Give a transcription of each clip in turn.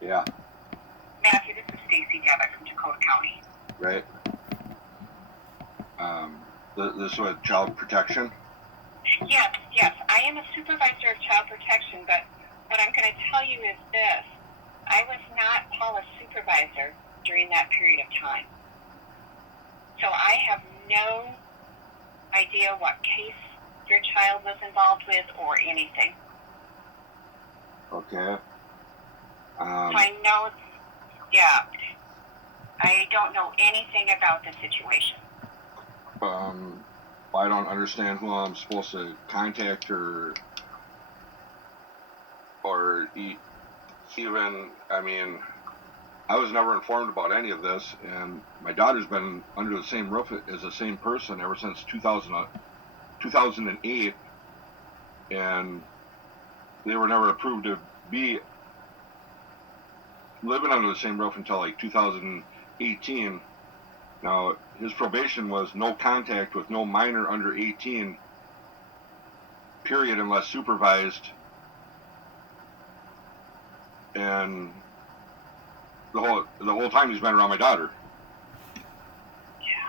Yeah. Matthew, this is Stacy Devitt from Dakota County. Right. This was child protection? Yes. I am a supervisor of child protection, but what I'm going to tell you is this. I was not Paula's supervisor during that period of time. So I have no idea what case your child was involved with or anything. Okay. So I know, I don't know anything about the situation. I don't understand who I'm supposed to contact or even, I mean, I was never informed about any of this, and my daughter's been under the same roof as the same person ever since 2008, and they were never approved to be living under the same roof until like 2018. Now, his probation was no contact with no minor under 18, period, unless supervised. And the whole time he's been around my daughter. Yeah.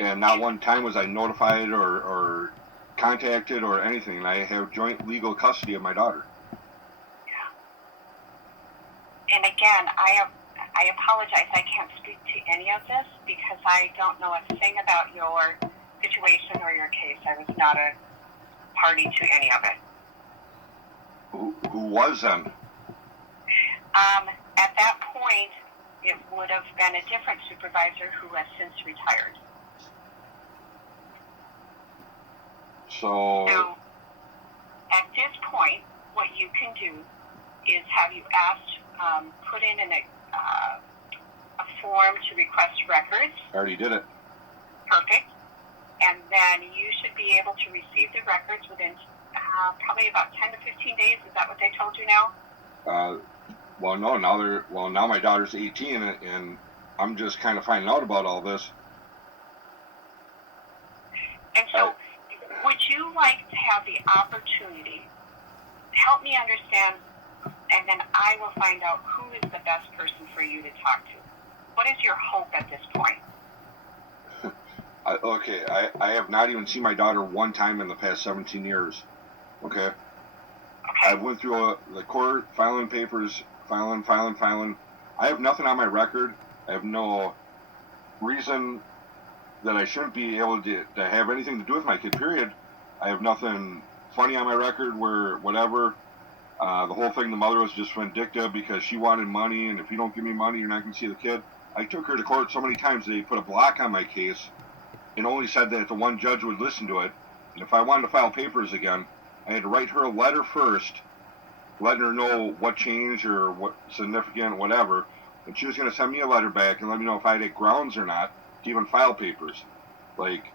And not one time was I notified or contacted or anything. And I have joint legal custody of my daughter. Yeah. And again, I apologize. I can't speak to any of this because I don't know a thing about your situation or your case. I was not a party to any of it. Who was then? At that point, it would have been a different supervisor who has since retired. So at this point, what you can do is have you asked, put in a form to request records. I already did it. Perfect. And then you should be able to receive the records within probably about 10 to 15 days. Is that what they told you now? Well, no. Now my daughter's 18, and I'm just kind of finding out about all this. And so, would you like to have the opportunity? Help me understand, and then I will find out who is the best person for you to talk to. What is your hope at this point? I have not even seen my daughter one time in the past 17 years. Okay. I went through the court, filing papers, filing. I have nothing on my record. I have no reason that I shouldn't be able to have anything to do with my kid, period. I have nothing funny on my record where whatever. The whole thing, the mother was just vindictive because she wanted money, and if you don't give me money, you're not going to see the kid. I took her to court so many times they put a block on my case and only said that the one judge would listen to it. And if I wanted to file papers again, I had to write her a letter first, letting her know what changed or what significant, whatever. And she was going to send me a letter back and let me know if I had grounds or not to even file papers. Like,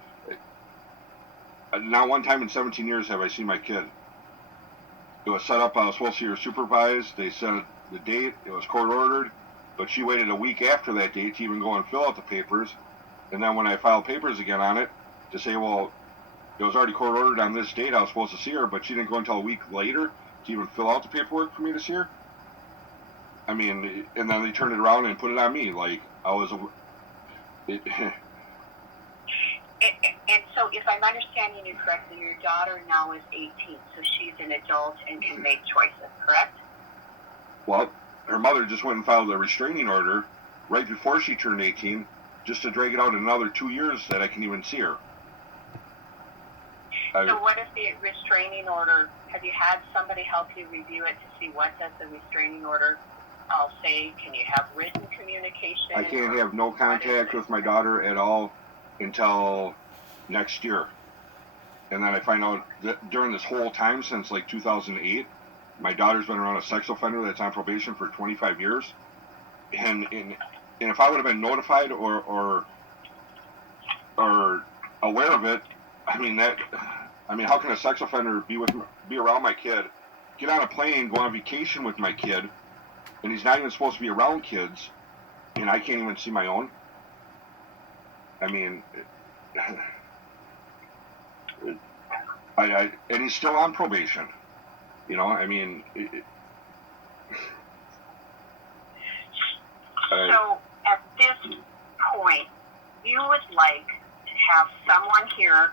not one time in 17 years have I seen my kid. It was set up, I was supposed to see her supervised. They set the date. It was court ordered. But she waited a week after that date to even go and fill out the papers. And then when I filed papers again on it, to say, well, it was already court ordered on this date, I was supposed to see her, but she didn't go until a week later to even fill out the paperwork for me to see her. I mean, and then they turned it around and put it on me. Like, I was... And so if I'm understanding you correctly, your daughter now is 18, so she's an adult and can make choices, correct? Well, her mother just went and filed a restraining order right before she turned 18, just to drag it out another 2 years that I can even see her. So what is the restraining order? Have you had somebody help you review it to see what does the restraining order say? Can you have written communication? I can't have no contact with my daughter at all until next year. And then I find out that during this whole time since like 2008, my daughter's been around a sex offender that's on probation for 25 years. And if I would have been notified or aware of it, I mean, how can a sex offender be around my kid, get on a plane, go on vacation with my kid, and he's not even supposed to be around kids, and I can't even see my own? I mean, and he's still on probation. You know, I mean, So at this point, you would like to have someone here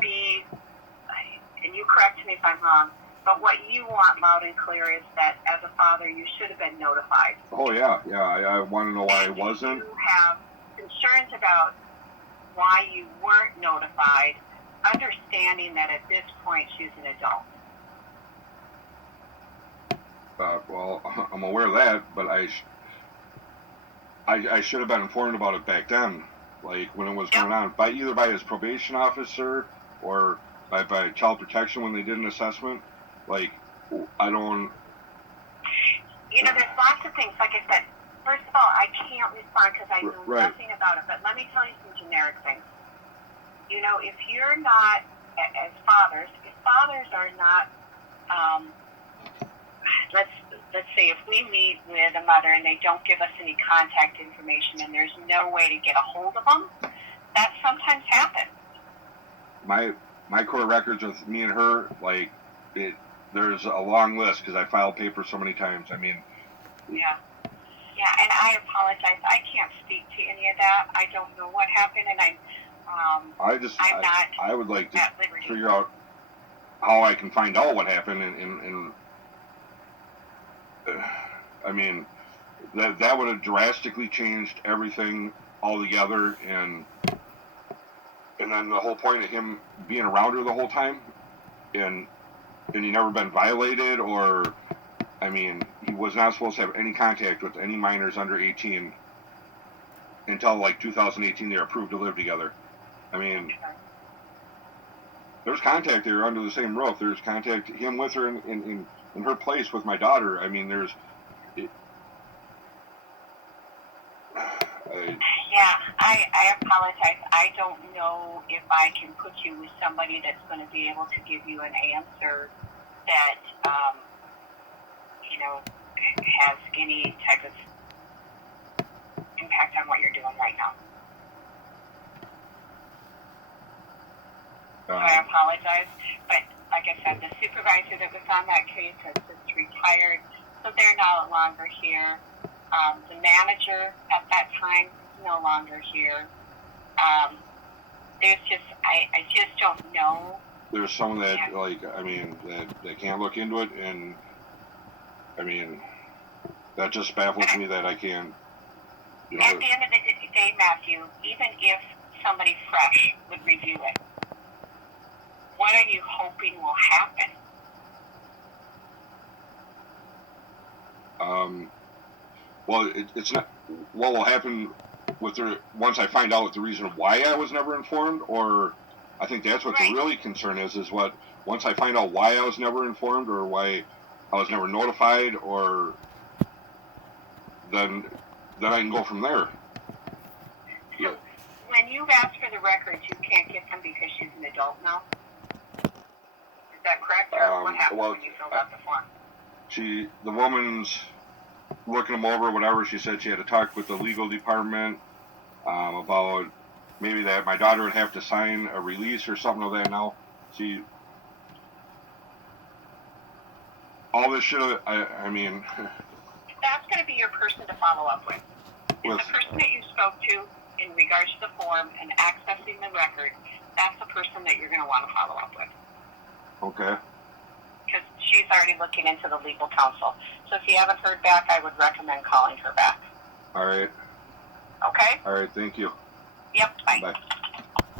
be, and you correct me if I'm wrong, but what you want loud and clear is that as a father, you should have been notified. Oh, yeah. I want to know why I wasn't. You have concerns about why you weren't notified, understanding that at this point she's an adult. Well, I'm aware of that, but I should have been informed about it back then, like when it was going on, either by his probation officer or by child protection when they did an assessment. Like, I don't. You know, there's lots of things. Like I said, first of all, I can't respond because I know nothing about it. But let me tell you some generic things. You know, if you're not, as fathers, if fathers are not, let's say if we meet with a mother and they don't give us any contact information and there's no way to get a hold of them, that sometimes happens. My court records with me and her, like, there's a long list because I filed papers so many times. I mean. Yeah, and I apologize. I can't speak to any of that. I don't know what happened, and I would like to figure out how I can find out what happened, and I mean, that would have drastically changed everything altogether, and then the whole point of him being around her the whole time, and he never been violated, or, I mean, he was not supposed to have any contact with any minors under 18 until like 2018 they were approved to live together. I mean, there's contact there under the same roof. There's contact, him with her in her place with my daughter. I mean, I apologize. I don't know if I can put you with somebody that's going to be able to give you an answer that, you know, has any type of impact on what you're doing right now. So I apologize, but like I said, the supervisor that was on that case has since retired, so they're no longer here. The manager at that time is no longer here. There's just, I just don't know. There's someone that, like, I mean, that can't look into it, and, I mean, that just baffles me that I can't, you know. At the end of the day, Matthew, even if somebody fresh would review it, what are you hoping will happen? Well, it's not. What will happen with once I find out the reason why I was never informed, or I think that's what the really concern is what once I find out why I was never informed or why I was never notified, or then I can go from there. So when you ask for the records, you can't get them because she's an adult now? Is that correct, or what happened when you filled out the form? The woman's looking them over, whatever. She said she had to talk with the legal department about maybe that my daughter would have to sign a release or something of that. Now, all this shit, I mean. That's going to be your person to follow up with. The person that you spoke to in regards to the form and accessing the record, that's the person that you're going to want to follow up with. Okay. Because she's already looking into the legal counsel. So if you haven't heard back, I would recommend calling her back. All right. Okay? All right, thank you. Yep, bye. Bye.